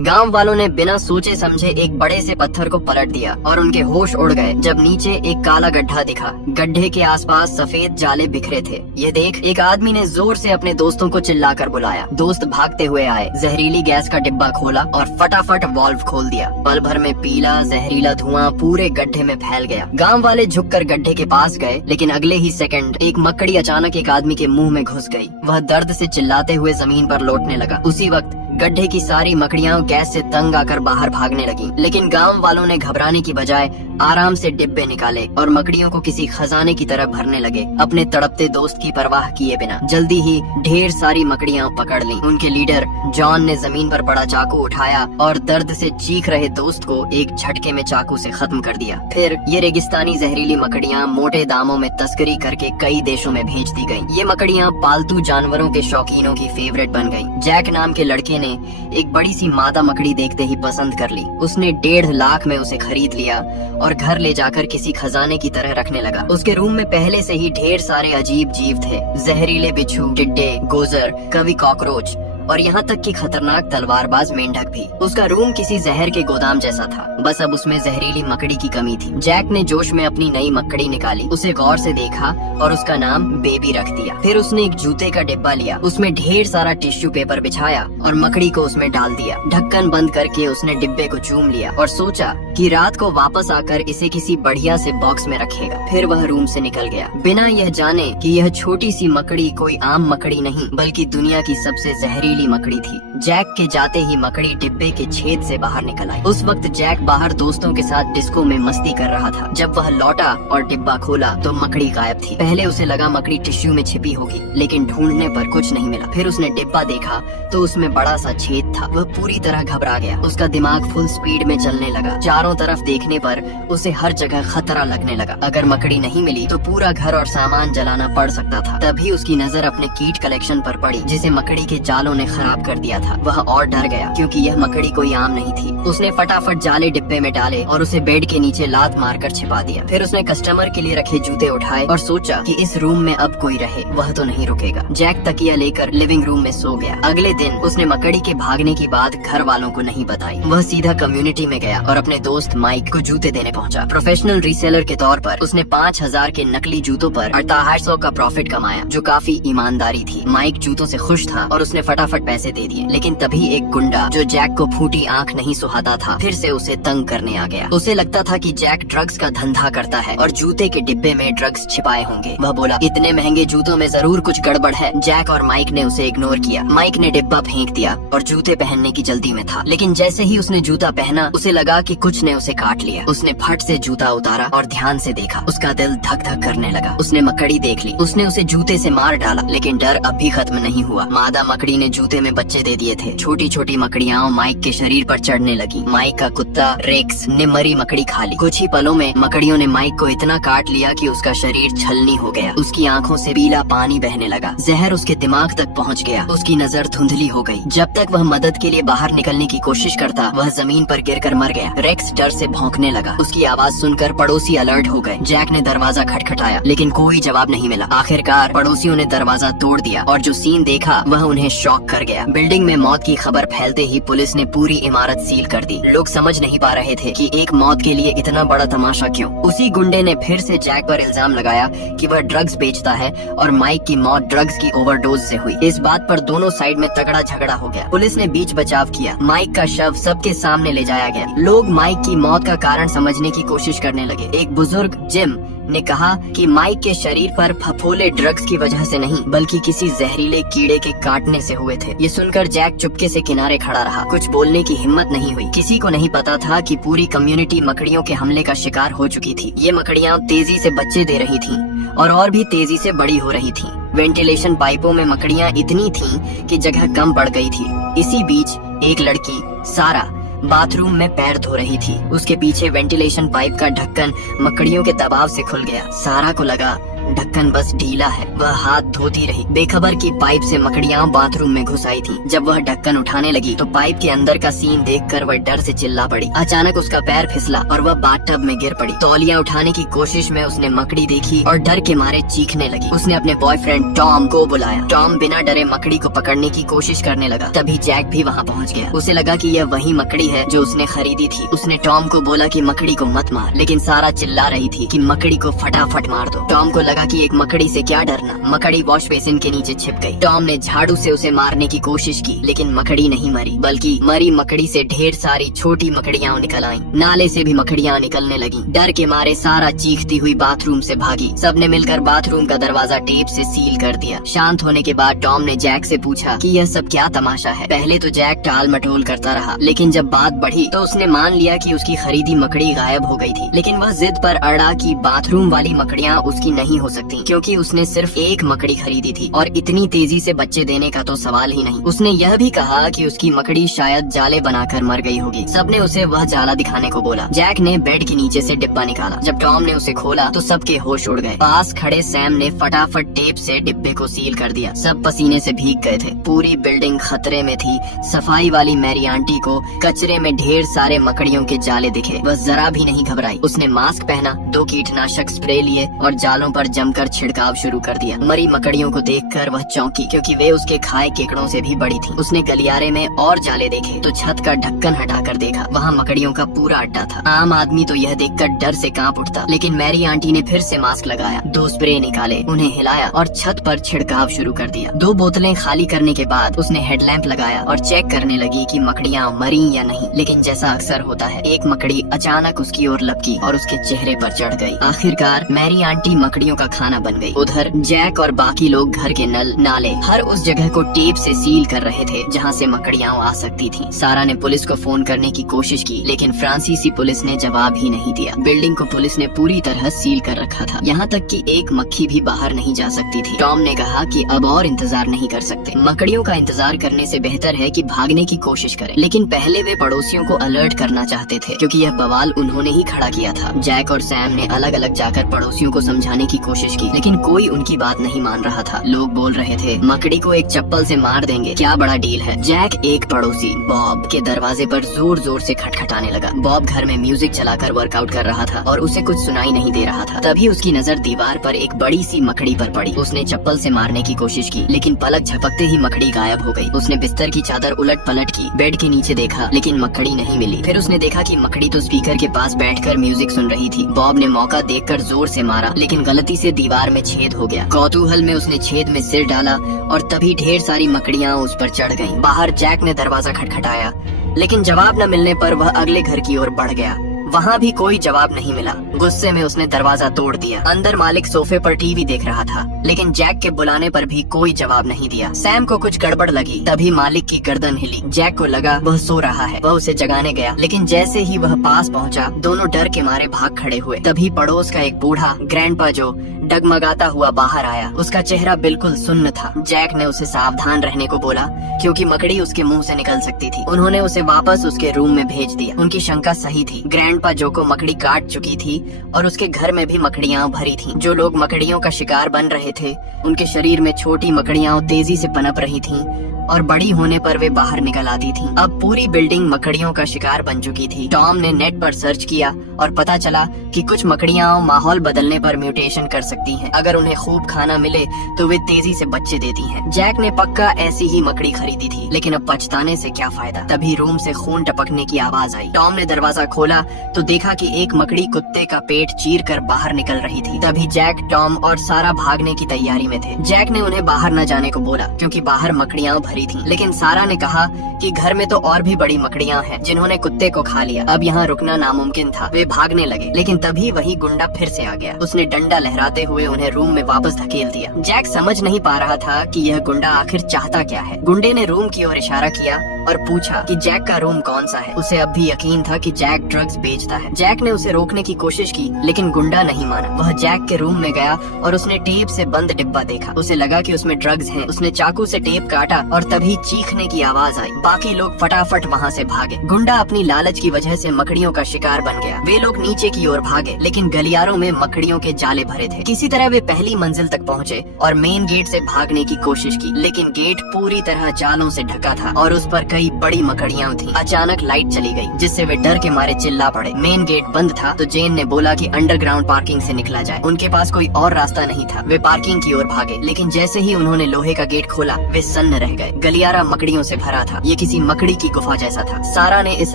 गांव वालों ने बिना सोचे समझे एक बड़े से पत्थर को पलट दिया और उनके होश उड़ गए जब नीचे एक काला गड्ढा दिखा। गड्ढे के आसपास सफेद जाले बिखरे थे। ये देख एक आदमी ने जोर से अपने दोस्तों को चिल्लाकर बुलाया। दोस्त भागते हुए आए, जहरीली गैस का डिब्बा खोला और फटाफट वाल्व खोल दिया। पल भर में पीला जहरीला धुआं पूरे गड्ढे में फैल गया। गांव वाले झुककर गड्ढे के पास गए, लेकिन अगले ही सेकंड एक मकड़ी अचानक एक आदमी के मुंह में घुस गई। वह दर्द से चिल्लाते हुए जमीन पर लौटने लगा। उसी वक्त गड्ढे की सारी मकड़ियां गैस से तंग आकर बाहर भागने लगी, लेकिन गांव वालों ने घबराने की बजाय आराम से डिब्बे निकाले और मकड़ियों को किसी खजाने की तरह भरने लगे, अपने तड़पते दोस्त की परवाह किए बिना। जल्दी ही ढेर सारी मकड़ियां पकड़ ली। उनके लीडर जॉन ने जमीन पर पड़ा चाकू उठाया और दर्द से चीख रहे दोस्त को एक झटके में चाकू से खत्म कर दिया। फिर ये रेगिस्तानी जहरीली मकड़ियां मोटे दामों में तस्करी करके कई देशों में भेज दी गयी। ये मकड़ियां पालतू जानवरों के शौकीनों की फेवरेट बन गयी। जैक नाम के लड़के ने एक बड़ी सी मादा मकड़ी देखते ही पसंद कर ली। उसने 1.5 लाख में उसे खरीद लिया और घर ले जाकर किसी खजाने की तरह रखने लगा। उसके रूम में पहले से ही ढेर सारे अजीब जीव थे, जहरीले बिच्छू, टिड्डे, गोजर, कभी कॉकरोच और यहाँ तक कि खतरनाक तलवारबाज मेंढक भी। उसका रूम किसी जहर के गोदाम जैसा था, बस अब उसमें जहरीली मकड़ी की कमी थी। जैक ने जोश में अपनी नई मकड़ी निकाली, उसे गौर से देखा और उसका नाम बेबी रख दिया। फिर उसने एक जूते का डिब्बा लिया, उसमें ढेर सारा टिश्यू पेपर बिछाया और मकड़ी को उसमें डाल दिया। ढक्कन बंद करके उसने डिब्बे को चूम लिया और सोचा कि रात को वापस आकर इसे किसी बढ़िया से बॉक्स में रखेगा। फिर वह रूम से निकल गया, बिना यह जाने कि यह छोटी सी मकड़ी कोई आम मकड़ी नहीं बल्कि दुनिया की सबसे जहरीली मकड़ी थी। जैक के जाते ही मकड़ी डिब्बे के छेद से बाहर निकल आई। उस वक्त जैक बाहर दोस्तों के साथ डिस्को में मस्ती कर रहा था। जब वह लौटा और डिब्बा खोला तो मकड़ी गायब थी। पहले उसे लगा मकड़ी टिश्यू में छिपी होगी, लेकिन ढूंढने पर कुछ नहीं मिला। फिर उसने डिब्बा देखा तो उसमें बड़ा सा छेद था। वह पूरी तरह घबरा गया। उसका दिमाग फुल स्पीड में चलने लगा। चारों तरफ देखने पर उसे हर जगह खतरा लगने लगा। अगर मकड़ी नहीं मिली तो पूरा घर और सामान जलाना पड़ सकता था। तभी उसकी नजर अपने कीट कलेक्शन पर पड़ी, जिसे मकड़ी के जालों ने खराब कर दिया था। वह और डर गया क्योंकि यह मकड़ी कोई आम नहीं थी। उसने फटाफट जाले डिब्बे में डाले और उसे बेड के नीचे लात मारकर छिपा दिया। फिर उसने कस्टमर के लिए रखे जूते उठाए और सोचा कि इस रूम में अब कोई रहे, वह तो नहीं रुकेगा। जैक तकिया लेकर लिविंग रूम में सो गया। अगले दिन उसने मकड़ी के भागने की बात घर वालों को नहीं बताई। वह सीधा कम्युनिटी में गया और अपने दोस्त माइक को जूते देने पहुंचा। प्रोफेशनल रीसेलर के तौर पर उसने 5,000 के नकली जूतों पर 6800 का प्रॉफिट कमाया, जो काफी ईमानदारी थी। माइक जूतों से खुश था और उसने फटाफट पैसे दे दिए, लेकिन तभी एक गुंडा जो जैक को फूटी आंख नहीं सुहाता था फिर से उसे तंग करने आ गया। उसे लगता था कि जैक ड्रग्स का धंधा करता है और जूते के डिब्बे में ड्रग्स छिपाए होंगे। वह बोला, इतने महंगे जूतों में जरूर कुछ गड़बड़ है। जैक और माइक ने उसे इग्नोर किया। माइक ने डिब्बा फेंक दिया और जूते पहनने की जल्दी में था, लेकिन जैसे ही उसने जूता पहना उसे लगा कि कुछ ने उसे काट लिया। उसने फट से जूता उतारा और ध्यान से देखा। उसका दिल धक धक करने लगा। उसने मकड़ी देख ली। उसने उसे जूते से मार डाला, लेकिन डर अब भी खत्म नहीं हुआ। मादा मकड़ी ने जूते में बच्चे दे दिए थे। छोटी छोटी मकड़ियां माइक के शरीर पर चढ़ने लगी। माइक का कुत्ता रेक्स ने मरी मकड़ी खा ली। कुछ ही पलों में मकड़ियों ने माइक को इतना काट लिया कि उसका शरीर छलनी हो गया। उसकी आंखों से पीला पानी बहने लगा। जहर उसके दिमाग तक पहुंच गया। उसकी नजर धुंधली हो गई। जब तक वह मदद के लिए बाहर निकलने की कोशिश करता, वह जमीन पर गिरकर मर गया। रेक्स डर से भौंकने लगा। उसकी आवाज सुनकर पड़ोसी अलर्ट हो गए। जैक ने दरवाजा खटखटाया, लेकिन कोई जवाब नहीं मिला। आखिरकार पड़ोसियों ने दरवाजा तोड़ दिया और जो सीन देखा वह उन्हें शॉक कर गया। बिल्डिंग में मौत की खबर फैलते ही पुलिस ने पूरी इमारत सील कर दी। लोग समझ नहीं पा रहे थे कि एक मौत के लिए इतना बड़ा तमाशा क्यों। उसी गुंडे ने फिर से जैक पर इल्जाम लगाया कि वह ड्रग्स बेचता है और माइक की मौत ड्रग्स की ओवरडोज से हुई। इस बात पर दोनों साइड में तगड़ा झगड़ा हो गया। पुलिस ने बीच बचाव किया। माइक का शव सबके सामने ले जाया गया। लोग माइक की मौत का कारण समझने की कोशिश करने लगे। एक बुजुर्ग जिम ने कहा कि माइक के शरीर पर फफोले ड्रग्स की वजह से नहीं बल्कि किसी जहरीले कीड़े के काटने से हुए थे। ये सुनकर जैक चुपके से किनारे खड़ा रहा। कुछ बोलने की हिम्मत नहीं हुई। किसी को नहीं पता था कि पूरी कम्युनिटी मकड़ियों के हमले का शिकार हो चुकी थी। ये मकड़ियाँ तेजी से बच्चे दे रही थीं और भी तेजी से बड़ी हो रही थीं। वेंटिलेशन पाइपों में मकड़ियाँ इतनी थीं कि जगह कम पड़ गई थी। इसी बीच एक लड़की सारा बाथरूम में पैर धो रही थी। उसके पीछे वेंटिलेशन पाइप का ढक्कन मकड़ियों के दबाव से खुल गया। सारा को लगा ढक्कन बस ढीला है। वह हाथ धोती रही, बेखबर कि पाइप से मकड़ियां बाथरूम में घुस आई थी। जब वह ढक्कन उठाने लगी तो पाइप के अंदर का सीन देखकर वह डर से चिल्ला पड़ी। अचानक उसका पैर फिसला और वह बाथटब में गिर पड़ी। तौलिया उठाने की कोशिश में उसने मकड़ी देखी और डर के मारे चीखने लगी। उसने अपने बॉयफ्रेंड टॉम को बुलाया। टॉम बिना डरे मकड़ी को पकड़ने की कोशिश करने लगा। तभी जैक भी वहाँ पहुँच गया। उसे लगा कि यह वही मकड़ी है जो उसने खरीदी थी। उसने टॉम को बोला कि मकड़ी को मत मार, लेकिन सारा चिल्ला रही थी कि मकड़ी को फटाफट मार दो। टॉम को लगा कि एक मकड़ी से क्या डरना। मकड़ी वॉश बेसिन के नीचे छिप गई। टॉम ने झाड़ू से उसे मारने की कोशिश की, लेकिन मकड़ी नहीं मरी, बल्कि मरी मकड़ी से ढेर सारी छोटी मकड़ियाँ निकल आईं। नाले से भी मकड़ियाँ निकलने लगी। डर के मारे सारा चीखती हुई बाथरूम से भागी। सबने मिलकर बाथरूम का दरवाजा टेप से सील कर दिया। शांत होने के बाद टॉम ने जैक से पूछा कि यह सब क्या तमाशा है। पहले तो जैक टाल मटोल करता रहा, लेकिन जब बात बढ़ी तो उसने मान लिया कि उसकी खरीदी मकड़ी गायब हो गई थी। लेकिन वह जिद पर अड़ा कि बाथरूम वाली मकड़ियाँ उसकी नहीं हो सकती, क्योंकि उसने सिर्फ एक मकड़ी खरीदी थी और इतनी तेजी से बच्चे देने का तो सवाल ही नहीं। उसने यह भी कहा कि उसकी मकड़ी शायद जाले बनाकर मर गई होगी। सबने उसे वह जाला दिखाने को बोला। जैक ने बेड के नीचे से डिब्बा निकाला। जब टॉम ने उसे खोला तो सबके होश उड़ गए। पास खड़े सैम ने फटाफट टेप से डिब्बे को सील कर दिया। सब पसीने से भीग गए थे। पूरी बिल्डिंग खतरे में थी। सफाई वाली मैरी आंटी को कचरे में ढेर सारे मकड़ियों के जाले दिखे। वह जरा भी नहीं घबराई। उसने मास्क पहना, 2 कीटनाशक स्प्रे लिए और जालों पर जमकर छिड़काव शुरू कर दिया। मरी मकड़ियों को देखकर वह चौंकी, क्योंकि वे उसके खाए केकड़ों से भी बड़ी थीं। उसने गलियारे में और जाले देखे तो छत का ढक्कन हटाकर देखा। वहाँ मकड़ियों का पूरा अड्डा था। आम आदमी तो यह देखकर डर से कांप उठता, लेकिन मैरी आंटी ने फिर से मास्क लगाया, 2 स्प्रे निकाले, उन्हें हिलाया और छत पर छिड़काव शुरू कर दिया। 2 बोतलें खाली करने के बाद उसने हेडलैम्प लगाया और चेक करने लगी कि मकड़ियाँ मरी या नहीं। लेकिन जैसा अक्सर होता है, एक मकड़ी अचानक उसकी ओर लपकी और उसके चेहरे पर चढ़ गई। आखिरकार मैरी आंटी मकड़ियों का खाना बन गई। उधर जैक और बाकी लोग घर के नल, नाले, हर उस जगह को टेप से सील कर रहे थे जहाँ से मकड़ियाँ आ सकती थीं। सारा ने पुलिस को फोन करने की कोशिश की, लेकिन फ्रांसीसी पुलिस ने जवाब ही नहीं दिया। बिल्डिंग को पुलिस ने पूरी तरह सील कर रखा था, यहाँ तक कि एक मक्खी भी बाहर नहीं जा सकती थी। टॉम ने कहा कि अब और इंतजार नहीं कर सकते। मकड़ियों का इंतजार करने से बेहतर है कि भागने की कोशिश करें। लेकिन पहले वे पड़ोसियों को अलर्ट करना चाहते थे, क्योंकि यह बवाल उन्होंने ही खड़ा किया था। जैक और सैम ने अलग अलग जाकर पड़ोसियों को समझाने की कोशिश की, लेकिन कोई उनकी बात नहीं मान रहा था। लोग बोल रहे थे, मकड़ी को एक चप्पल से मार देंगे, क्या बड़ा डील है। जैक एक पड़ोसी बॉब के दरवाजे पर जोर जोर से खटखटाने लगा। बॉब घर में म्यूजिक चलाकर वर्कआउट कर रहा था और उसे कुछ सुनाई नहीं दे रहा था। तभी उसकी नजर दीवार पर एक बड़ी सी मकड़ी पर पड़ी। उसने चप्पल से मारने की कोशिश की, लेकिन पलक झपकते ही मकड़ी गायब हो गई। उसने बिस्तर की चादर उलट पलट की, बेड के नीचे देखा, लेकिन मकड़ी नहीं मिली। फिर उसने देखा कि मकड़ी तो स्पीकर के पास बैठकर म्यूजिक सुन रही थी। बॉब ने मौका देखकर जोर से मारा, लेकिन गलती से दीवार में छेद हो गया। कौतूहल में उसने छेद में सिर डाला और तभी ढेर सारी मकड़ियाँ उस पर चढ़ गईं। बाहर जैक ने दरवाजा खटखटाया, लेकिन जवाब न मिलने पर वह अगले घर की ओर बढ़ गया। वहाँ भी कोई जवाब नहीं मिला। गुस्से में उसने दरवाजा तोड़ दिया। अंदर मालिक सोफे पर टीवी देख रहा था, लेकिन जैक के बुलाने पर भी कोई जवाब नहीं दिया। सैम को कुछ गड़बड़ लगी, तभी मालिक की गर्दन हिली। जैक को लगा वह सो रहा है। वह उसे जगाने गया, लेकिन जैसे ही वह पास पहुंचा, दोनों डर के मारे भाग खड़े हुए। तभी पड़ोस का एक बूढ़ा ग्रैंडपा जो डगमगाता हुआ बाहर आया। उसका चेहरा बिल्कुल सुन्न था। जैक ने उसे सावधान रहने को बोला, क्योंकि मकड़ी उसके मुंह से निकल सकती थी। उन्होंने उसे वापस उसके रूम में भेज दिया। उनकी शंका सही थी। ग्रैंडपा जो को मकड़ी काट चुकी थी और उसके घर में भी मकड़ियां भरी थीं। जो लोग मकड़ियों का शिकार बन रहे थे, उनके शरीर में छोटी मकड़ियां तेजी से पनप रही थीं और बड़ी होने पर वे बाहर निकल आती थीं। अब पूरी बिल्डिंग मकड़ियों का शिकार बन चुकी थी। टॉम ने नेट पर सर्च किया और पता चला कि कुछ मकड़ियां माहौल बदलने पर म्यूटेशन कर सकती हैं। अगर उन्हें खूब खाना मिले तो वे तेजी से बच्चे देती हैं। जैक ने पक्का ऐसी ही मकड़ी खरीदी थी, लेकिन अब पछताने से क्या फायदा। तभी रूम से खून टपकने की आवाज आई। टॉम ने दरवाजा खोला तो देखा कि एक मकड़ी कुत्ते का पेट चीर कर बाहर निकल रही थी। तभी जैक, टॉम और सारा भागने की तैयारी में थे। जैक ने उन्हें बाहर न जाने को बोला, क्योंकि बाहर मकड़ियां भरी थीं। लेकिन सारा ने कहा कि घर में तो और भी बड़ी मकड़ियां हैं जिन्होंने कुत्ते को खा लिया। अब यहाँ रुकना नामुमकिन था। वे भागने लगे, लेकिन तभी वही गुंडा फिर से आ गया। उसने डंडा लहराते हुए उन्हें रूम में वापस धकेल दिया। जैक समझ नहीं पा रहा था कि यह गुंडा आखिर चाहता क्या है। गुंडे ने रूम की ओर इशारा किया और पूछा कि जैक का रूम कौन सा है। उसे अब भी यकीन था कि जैक ड्रग्स बेचता है। जैक ने उसे रोकने की कोशिश की, लेकिन गुंडा नहीं माना। वह जैक के रूम में गया और उसने टेप से बंद डिब्बा देखा। उसे लगा कि उसमें ड्रग्स हैं। उसने चाकू से टेप काटा और तभी चीखने की आवाज आई। बाकी लोग फटाफट वहाँ से भागे। गुंडा अपनी लालच की वजह से मकड़ियों का शिकार बन गया। वे लोग नीचे की ओर भागे, लेकिन गलियारों में मकड़ियों के जाले भरे थे। किसी तरह वे पहली मंजिल तक पहुँचे और मेन गेट से भागने की कोशिश की, लेकिन गेट पूरी तरह जालों से ढका था और उस पर कई बड़ी मकड़ियाँ थीं। अचानक लाइट चली गई, जिससे वे डर के मारे चिल्ला पड़े। मेन गेट बंद था तो जेन ने बोला कि अंडरग्राउंड पार्किंग से निकला जाए। उनके पास कोई और रास्ता नहीं था। वे पार्किंग की ओर भागे, लेकिन जैसे ही उन्होंने लोहे का गेट खोला वे सन्न रह गए। गलियारा मकड़ियों से भरा था। ये किसी मकड़ी की गुफा जैसा था। सारा ने इस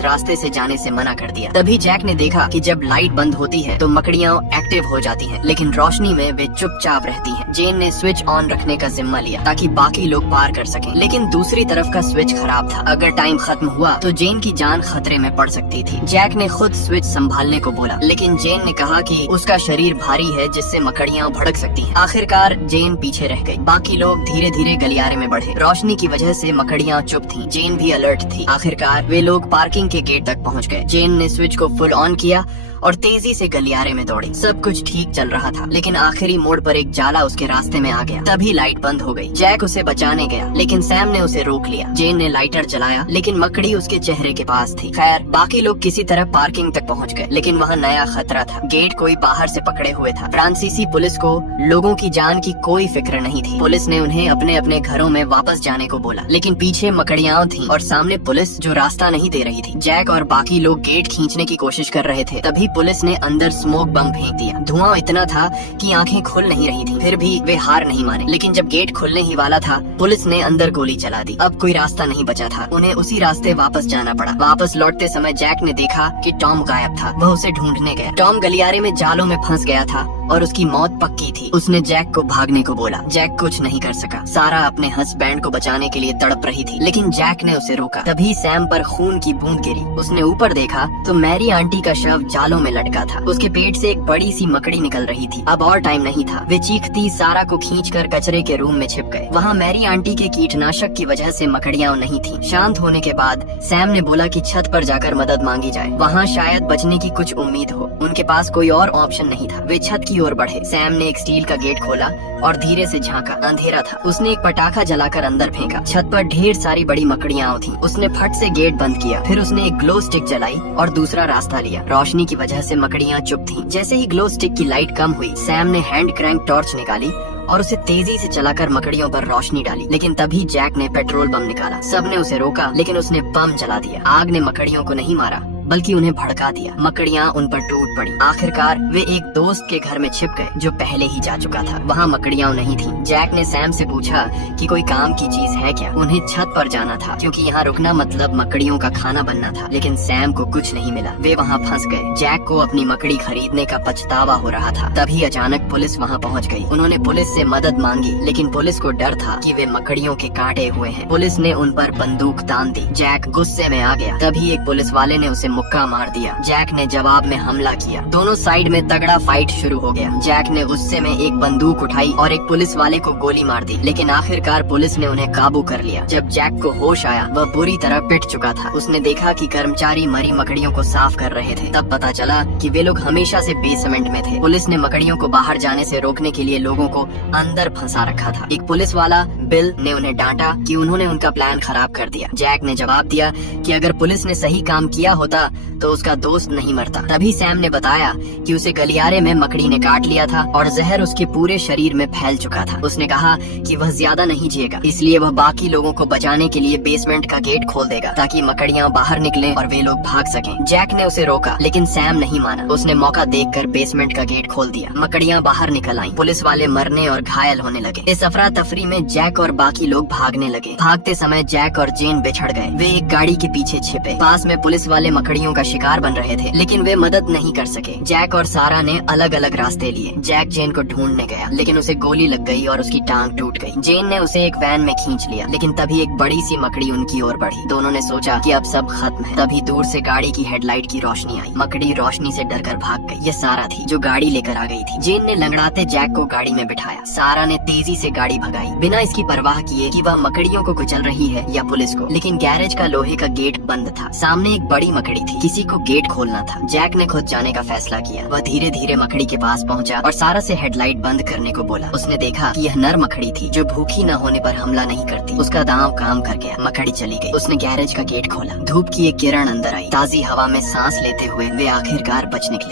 रास्ते से जाने से मना कर दिया। तभी जैक ने देखा कि जब लाइट बंद होती है तो मकड़ियाँ एक्टिव हो जाती हैं, लेकिन रोशनी में वे चुपचाप रहती हैं। जेन ने स्विच ऑन रखने का जिम्मा लिया ताकि बाकी लोग पार कर सकें, लेकिन दूसरी तरफ का स्विच खराब था। अगर टाइम खत्म हुआ तो जेन की जान खतरे में पड़ सकती थी। जैक ने खुद स्विच संभालने को बोला, लेकिन जेन ने कहा कि उसका शरीर भारी है जिससे मकड़ियाँ भड़क सकती हैं। आखिरकार जेन पीछे रह गई। बाकी लोग धीरे धीरे गलियारे में बढ़े। रोशनी की वजह से मकड़ियाँ चुप थीं। जेन भी अलर्ट थी। आखिरकार वे लोग पार्किंग के गेट तक पहुँच गए। जेन ने स्विच को फुल ऑन किया और तेजी से गलियारे में दौड़ी। सब कुछ ठीक चल रहा था, लेकिन आखिरी मोड़ पर एक जाला उसके रास्ते में आ गया। तभी लाइट बंद हो गई। जैक उसे बचाने गया, लेकिन सैम ने उसे रोक लिया। जेन ने लाइटर जलाया, लेकिन मकड़ी उसके चेहरे के पास थी। खैर, बाकी लोग किसी तरह पार्किंग तक पहुंच गए, लेकिन वहां नया खतरा था। गेट कोई बाहर से पकड़े हुए था। फ्रांसीसी पुलिस को लोगों की जान की कोई फिक्र नहीं थी। पुलिस ने उन्हें अपने अपने घरों में वापस जाने को बोला, लेकिन पीछे मकड़ियाँ थी और सामने पुलिस जो रास्ता नहीं दे रही थी। जैक और बाकी लोग गेट खींचने की कोशिश कर रहे थे। तभी पुलिस ने अंदर स्मोक बम फेंक दिया। धुआं इतना था कि आंखें खुल नहीं रही थी। फिर भी वे हार नहीं माने, लेकिन जब गेट खुलने ही वाला था पुलिस ने अंदर गोली चला दी। अब कोई रास्ता नहीं बचा था। उन्हें उसी रास्ते वापस जाना पड़ा। वापस लौटते समय जैक ने देखा कि टॉम गायब था। वह उसे ढूंढने गया। टॉम गलियारे में जालों में फंस गया था और उसकी मौत पक्की थी। उसने जैक को भागने को बोला। जैक कुछ नहीं कर सका। सारा अपने हस्बैंड को बचाने के लिए तड़प रही थी, लेकिन जैक ने उसे रोका। तभी सैम पर खून की बूंद गिरी। उसने ऊपर देखा तो मैरी आंटी का शव जालों में लटका था। उसके पेट से एक बड़ी सी मकड़ी निकल रही थी। अब और टाइम नहीं था। वे चीखती सारा को खींचकर कचरे के रूम में छिप गए। वहाँ मैरी आंटी के कीटनाशक की वजह से मकड़ियाँ नहीं थीं। शांत होने के बाद सैम ने बोला कि छत पर जाकर मदद मांगी जाए। वहाँ शायद बचने की कुछ उम्मीद हो। उनके पास कोई और ऑप्शन नहीं था। वे छत की ओर बढ़े। सैम ने एक स्टील का गेट खोला और धीरे से झांका। अंधेरा था। उसने एक पटाखा जलाकर अंदर फेंका। छत पर ढेर सारी बड़ी मकड़ियाँ थीं। उसने फट से गेट बंद किया। फिर उसने एक ग्लो स्टिक जलाई और दूसरा रास्ता लिया। रोशनी की वजह से मकड़ियाँ चुप थीं। जैसे ही ग्लो स्टिक की लाइट कम हुई, सैम ने हैंड क्रैंक टॉर्च निकाली और उसे तेजी से चलाकर मकड़ियों पर रोशनी डाली। लेकिन तभी जैक ने पेट्रोल बम निकाला। सबने उसे रोका, लेकिन उसने बम जला दिया। आग ने मकड़ियों को नहीं मारा, बल्कि उन्हें भड़का दिया। मकड़ियाँ उन पर टूट पड़ी। आखिरकार वे एक दोस्त के घर में छिप गए जो पहले ही जा चुका था। वहाँ मकड़ियाँ नहीं थीं। जैक ने सैम से पूछा कि कोई काम की चीज है क्या। उन्हें छत पर जाना था, क्योंकि यहाँ रुकना मतलब मकड़ियों का खाना बनना था। लेकिन सैम को कुछ नहीं मिला। वे वहाँ फंस गए। जैक को अपनी मकड़ी खरीदने का पछतावा हो रहा था। तभी अचानक पुलिस वहाँ पहुँच गई। उन्होंने पुलिस से मदद मांगी, लेकिन पुलिस को डर था कि वे मकड़ियों के कांटे हुए हैं। पुलिस ने उन पर बंदूक तान दी। जैक गुस्से में आ गया। तभी एक पुलिस वाले ने उसे मुक्का मार दिया। जैक ने जवाब में हमला किया। दोनों साइड में तगड़ा फाइट शुरू हो गया। जैक ने गुस्से में एक बंदूक उठाई और एक पुलिस वाले को गोली मार दी, लेकिन आखिरकार पुलिस ने उन्हें काबू कर लिया। जब जैक को होश आया, वह बुरी तरह पिट चुका था। उसने देखा कि कर्मचारी मरी मकड़ियों को साफ कर रहे थे। तब पता चला कि वे लोग हमेशा से बेसमेंट में थे। पुलिस ने मकड़ियों को बाहर जाने से रोकने के लिए लोगों को अंदर फंसा रखा था। एक पुलिस वाला बिल ने उन्हें डांटा कि उन्होंने उनका प्लान खराब कर दिया। जैक ने जवाब दिया कि अगर पुलिस ने सही काम किया होता तो उसका दोस्त नहीं मरता। तभी सैम ने बताया कि उसे गलियारे में मकड़ी ने काट लिया था और जहर उसके पूरे शरीर में फैल चुका था। उसने कहा कि वह ज्यादा नहीं जिएगा, इसलिए वह बाकी लोगों को बचाने के लिए बेसमेंट का गेट खोल देगा ताकि मकड़ियाँ बाहर निकलें और वे लोग भाग सकें। जैक ने उसे रोका, लेकिन सैम नहीं माना। उसने मौका देखकर बेसमेंट का गेट खोल दिया। मकड़ियाँ बाहर निकल आईं। पुलिस वाले मरने और घायल होने लगे। इस अफरा तफरी में जैक और बाकी लोग भागने लगे। भागते समय जैक और जेन बिछड़ गए। वे एक गाड़ी के पीछे छिपे। पास में पुलिस वाले मकड़ी मकड़ियों का शिकार बन रहे थे, लेकिन वे मदद नहीं कर सके। जैक और सारा ने अलग अलग रास्ते लिए। जैक जेन को ढूंढने गया, लेकिन उसे गोली लग गई और उसकी टांग टूट गई। जेन ने उसे एक वैन में खींच लिया, लेकिन तभी एक बड़ी सी मकड़ी उनकी ओर बढ़ी। दोनों ने सोचा कि अब सब खत्म है। तभी दूर से गाड़ी की हेडलाइट की रोशनी आई। मकड़ी रोशनी से डरकर भाग गई। ये सारा थी जो गाड़ी लेकर आ गई थी। जेन ने लंगड़ाते जैक को गाड़ी में बिठाया। सारा ने तेजी से गाड़ी भगाई, बिना इसकी परवाह किए कि वह मकड़ियों को कुचल रही है या पुलिस को। लेकिन गैरेज का लोहे का गेट बंद था। सामने एक बड़ी मकड़ी थी, किसी को गेट खोलना था। जैक ने खुद जाने का फैसला किया। वह धीरे धीरे मकड़ी के पास पहुंचा और सारा से हेडलाइट बंद करने को बोला। उसने देखा कि यह नर मकड़ी थी जो भूखी न होने पर हमला नहीं करती। उसका दांव काम कर गया। मकड़ी चली गई। उसने गैरेज का गेट खोला। धूप की एक किरण अंदर आई। ताजी हवा में सांस लेते हुए वे आखिरकार बच निकले।